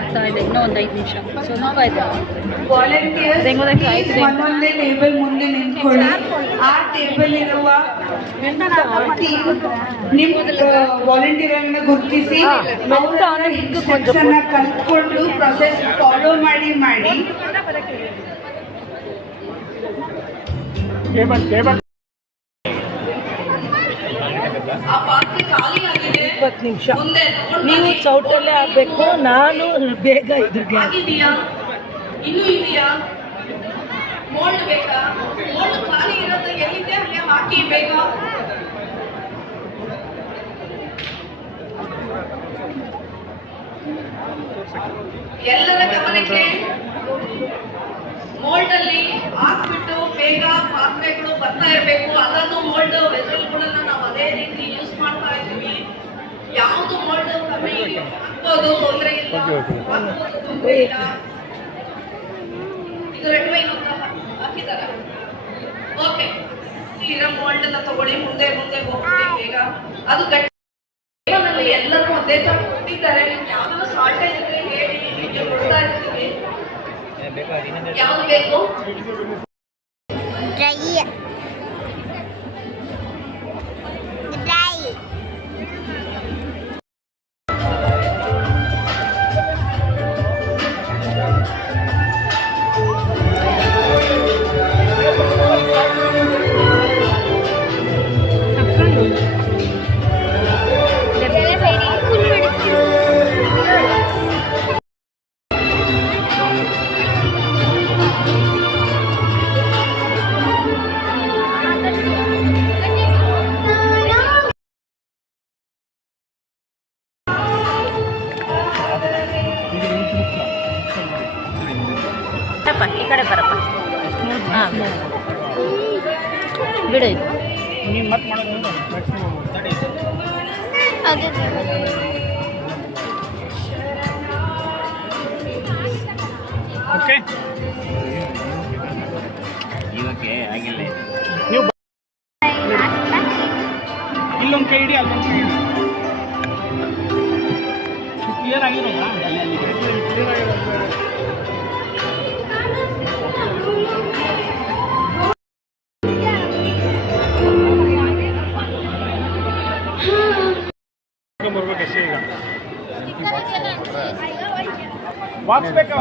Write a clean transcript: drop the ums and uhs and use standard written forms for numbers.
ಆಗ್ತಾ ಇದೆ, ಇನ್ನೂ ಒಂದು 5 ನಿಮಿಷ. ಸ್ವಲ್ಪ ಇದೆ. ವಾಲಂಟಿಯರ್ಸ್ ಒಂದೊಂದೇ ಟೇಬಲ್ ಮುಂದೆ ನಿಂತ್ಕೊಳ್ಳಿ. ಆ ಟೇಬಲ್ ಇರುವ ನಿಮ್ಮ ವಾಲಂಟಿಯರ್ ಅನ್ನ ಗುರುತಿಸಿ ಕಲ್ತ್ಕೊಂಡು ಪ್ರೊಸೆಸ್ ಫಾಲೋ ಮಾಡಿ ಆ ಪಾತ್ರೆ ಖಾಲಿ ಆಗಿದೆ. 20 ನಿಮಿಷ ನೀವು ಚೌಟಲ್ಲೇ ಆಗಬೇಕು. ನಾನು ಬೇಗ ಇದ್ರಿಗೆ ಇನ್ನೂ ಇದೆಯಾ? ಮೋಲ್ಡ್ ಬೇಕಾ? ಮೋಲ್ಡ್ ಖಾಲಿ ಇರೋದು ಎಲ್ಲಿದೆ ಅಲ್ಲೇ ಹಾಕಿ ಬೇಗ. ಎಲ್ಲರ ಗಮನಕ್ಕೆ, ಮೋಲ್ಡ್ ಅಲ್ಲಿ ಹಾಕ್ಬಿಟ್ಟು ಬೇಗ ಪಾತ್ರೆಗಳು ಬರ್ತಾ ಇರಬೇಕು. ಅದನ್ನು ಮೋಲ್ಡ್ ವೆಸಲ್ಗಳನ್ನ ನಾವು ಅದೇ ರೀತಿ ಯೂಸ್ ಮಾಡ್ತಾ ಇದ್ದೀವಿ. ಯಾವುದು ಮೋಲ್ಡ್ ಕಮ್ಮಿ ಹಾಕ್ಬೋದು, ತೊಂದರೆ ಇಲ್ಲ, ತೊಂದರೆ ಇಲ್ಲ. ಇದು ರೆಡ್ ವೈನ್ ಹಾಕಿದಾರ. ಓಕೆ, ಇರೋ ಮೋಲ್ಡ್ ಅನ್ನ ತಗೊಳ್ಳಿ. ಮುಂದೆ ಹೋಗ್ತೀವಿ ಬೇಗ. ಅದು ಗಟ್ಟಿನಲ್ಲಿ ಎಲ್ಲರೂ ಒಂದೇ ತರ ಕೊಟ್ಟಿದ್ದಾರೆ. ಯಾವ್ದಾದ್ರು ಶಾರ್ಟೇಜ್ ಇದ್ರೆ ಹೇಳಿ, ನಿಮಗೆ ಕೊಡ್ತಾ ಇರ್ತೀವಿ. ಯಾವ್ದು ಬೇಕು? ಈ ಕಡೆ ಬರಪ್ಪ. ಹಾಂ ಬಿಡು. ಇದು ಓಕೆ, ಇವಕ್ಕೆ ಆಗಿಲ್ಲ. ನೀವು ಇಲ್ಲೊಂದು ಕೈ ಇಡಿ, ಅಲ್ಲೊಂದು ಕೈ ಇಡಿ. ಕ್ಲಿಯರ್ ಆಗಿರೋದಾ? ಕ್ಲಿಯರ್ ಆಗಿರೋದು. ಬರ್ಬೇಕಷ್ಟೇ. ಈಗ ಬಾಕ್ಸ್ ಬೇಕಾ?